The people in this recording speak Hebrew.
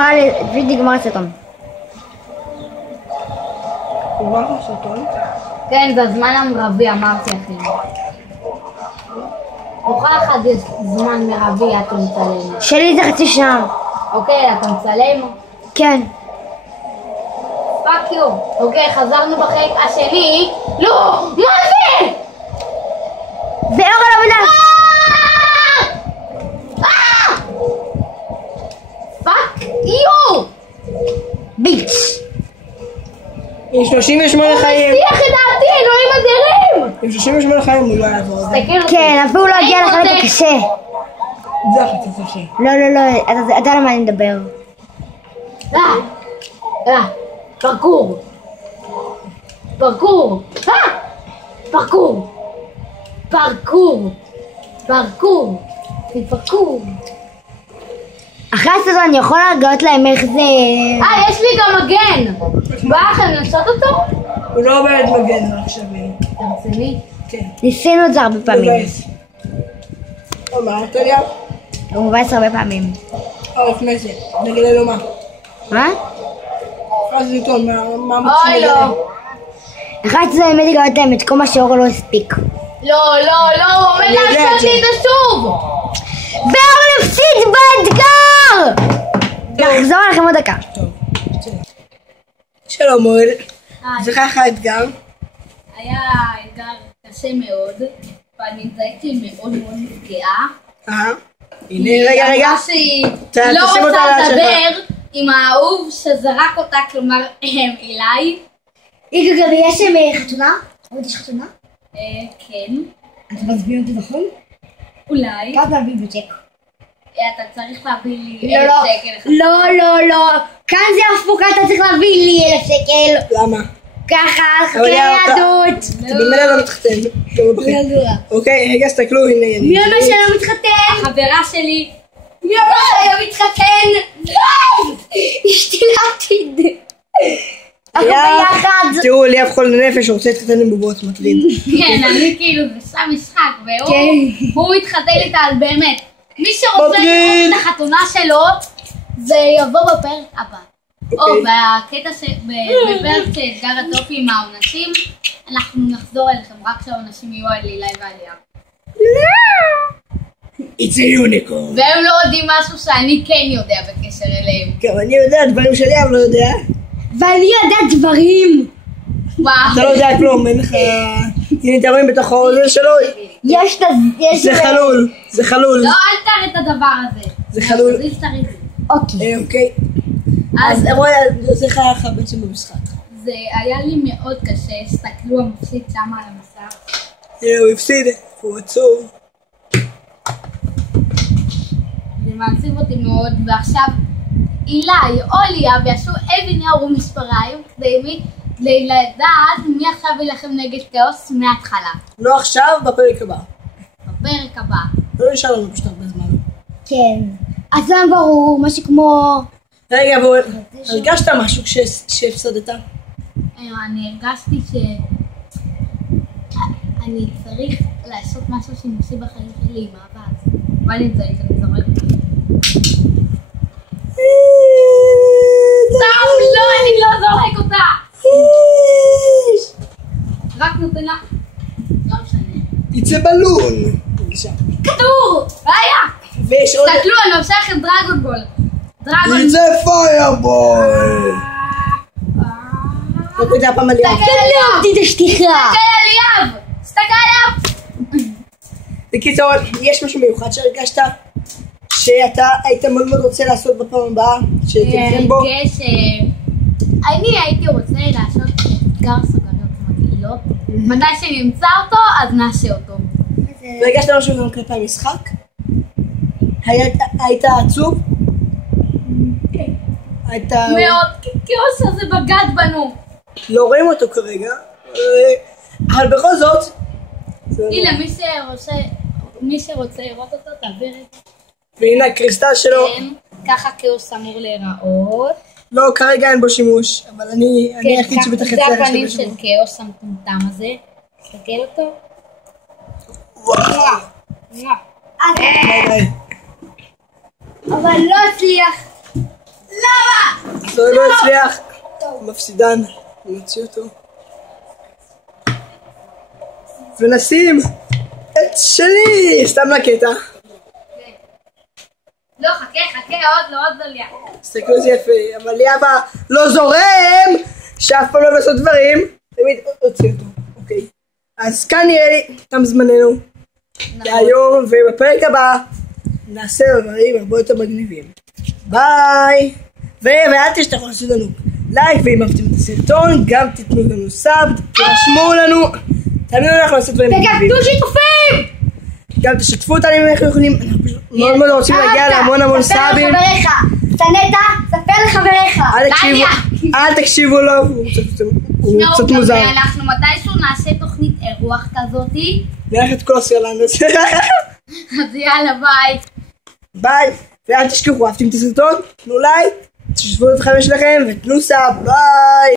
נגמר הסרטון. נגמר הסרטון? כן, זה הזמן המרבי, אמרתי אחי. בכל אחד יש זמן מרבי, אתה מצלם. שלי זה חצי שעה. אוקיי, אתה מצלם? כן. פאק יו. אוקיי, חזרנו בחלק השני. לא! מה זה? זה אור על המדף! פאק יו! ביץ'. עם 38 חיים. הוא מסיח את דעתי, אלוהים אדירים! עם 38 חיים הוא לא יעבור. כן, אפילו לא הגיע לחלק הקשה. זה החצי קשה. לא, אתה למה אני מדבר. פרקור. פרקור. פרקור. פרקור. פרקור. פרקור. אחרי הסרטון אני יכולה לגלות להם איך זה... יש לי גם מגן. בא לכם לנסות אותו? הוא לא באמת מגן עכשיו. אתה רציני? כן. ניסינו את זה הרבה פעמים. או מה, אתה יודע? הוא מבאס הרבה פעמים. לפני זה, נגיד לו מה? מה? אחרי זה טוב, מה אוי מוצאים לא. אחרי זה באמת לגלות להם את כל מה שאור לא הספיק. לא, הוא עומד לעשות לי את זה שוב. ואור נפסיד באתגר! נחזור עליכם עוד דקה. שלום אוהל. זה ככה האתגר. היה אתגר קשה מאוד, ואני הייתי מאוד נפגעה. הנה רגע. שהיא תשים לא אותה רוצה ליד שלך. לדבר עם האהוב שזרק אותה, כלומר אליי. איגו, גם יש חתונה? עוד יש חתונה? כן. אתה מזמין אותי נכון? אולי. כמה להביא בצ'ק? אתה צריך להביא לי 1,000 שקל. לא. כאן זה הפוך, אתה צריך להביא לי 1,000 שקל. למה? ככה, חכה אבל יהדות. אתה במילא לא מתחתן. אוקיי, רגע, סתכלו, הנה. מי אומר שלא מתחתן? החברה שלי. מי אומר שלא מתחתן? אשתי לעתיד. אנחנו ביחד. תראו, ליאב חול נפש רוצה להתחתן עם בובות מטריד. כן, אני כאילו, זה סתם משחק, והוא מתחתן איתה על באמת. מי שרוצה לראות את החתונה שלו, זה יבוא בפרק הבא. והקטע בפרק שאתגר הטופי עם העונשים, אנחנו נחזור אליכם רק כשהעונשים יהיו על לילי ועליה. It's a unicorn. והם לא יודעים משהו שאני כן יודע בקשר אליהם. כן, אני יודע דברים שליאב לא יודע. ואני יודע דברים. וואו. אתה לא יודע כלום, אין לך... הנה אתה רואים בתוך האוזן שלו. יש זה חלול. לא, אל תראה את הדבר הזה. זה חלול. אוקיי. אז רואה, זה חייך בעצם במשחק. זה היה לי מאוד קשה, הסתכלו המפסיד שם על המסך. הוא הפסיד, הוא עצוב. זה מעציב אותי מאוד, ועכשיו אילי או ליאב יעשו אבן יערו מספריים כדי לדעת מי עכשיו ילחם נגד כאוס מההתחלה. לא עכשיו, בפרק הבא. בפרק הבא. לא נשאר לנו פשוט הרבה זמן. כן. אז זה ברור, משהו כמו... רגע, אבל הרגשת משהו כשהפסדת? אני הרגשתי אני צריך לעשות משהו שאני עושה בחיים שלי עם אהבה. מה נמצא לי, אני זורק אותה. סתם, לא, אני לא זורק אותה. רק נותן לה. לא משנה. יצא בלון. כדור! בעיה! ויש עוד... תסתכלו, אני עושה לכם דרגון בול. יצא פיירבול! לא יודע פעם על ליאב. תסתכל עליו! תשתיך. תסתכל על ליאב! תסתכל עליו! בקיצור, יש משהו מיוחד שהרגשת שאתה היית מאוד מאוד רוצה לעשות בפעם הבאה שתלחם בו? אני הייתי רוצה לעשות אתגר סוגריות מגעילות. מתי שנמצא אותו, אז נעשה אותו. והרגשת משהו גם כלפי המשחק? היית עצוב? כן. היית... מאוד, כאוס הזה בגד בנו. לא רואים אותו כרגע, אבל בכל זאת... הנה, מי שרוצה לראות אותו, תעביר את... והנה הקריסטל שלו. כן, ככה כאוס אמור להיראות. לא, כרגע אין בו שימוש, אבל אני היחיד שבטח זה יצליח הפנים להשתמש של בו. כאוס המטומטם הזה. תסתכל אותו. ביי ביי. אבל לא הצליח. לא זה לא הצליח. מפסידן. נוציא אותו. ונשים את שלי. סתם לקטע. לא, חכה, עוד לא ליאב. תסתכלו זה יפה, אבל ליאב לא זורם, שאף פעם לא לעשות דברים, תמיד הוציא אותו, אוקיי. אז כאן נראה לי, תם זמננו, להיום, ובפרק הבא, נעשה דברים הרבה יותר מגניבים. ביי! ואל תשתכחו לעשות לנו לייק, ואם אהבתם את הסרטון, גם תתנו לנו סאב, תרשמו לנו, תאמינו אנחנו לעשות דברים מגניבים. וגם תנו שיתופים! גם תשתפו אותנו אם אנחנו יכולים, אנחנו פשוט מאוד מאוד רוצים להגיע להמון סאבים. סנטה, ספר לחבריך. אל תקשיבו לו, הוא קצת מוזר. אנחנו מתישהו נעשה תוכנית אירוח כזאתי. נלך את כל הסרלנד הזה. אז יאללה ביי. ביי, ואל תשכחו, אהבתם את הסרטון? תנו לייק, תשתפו את החבר שלכם ותנו סאב, ביי.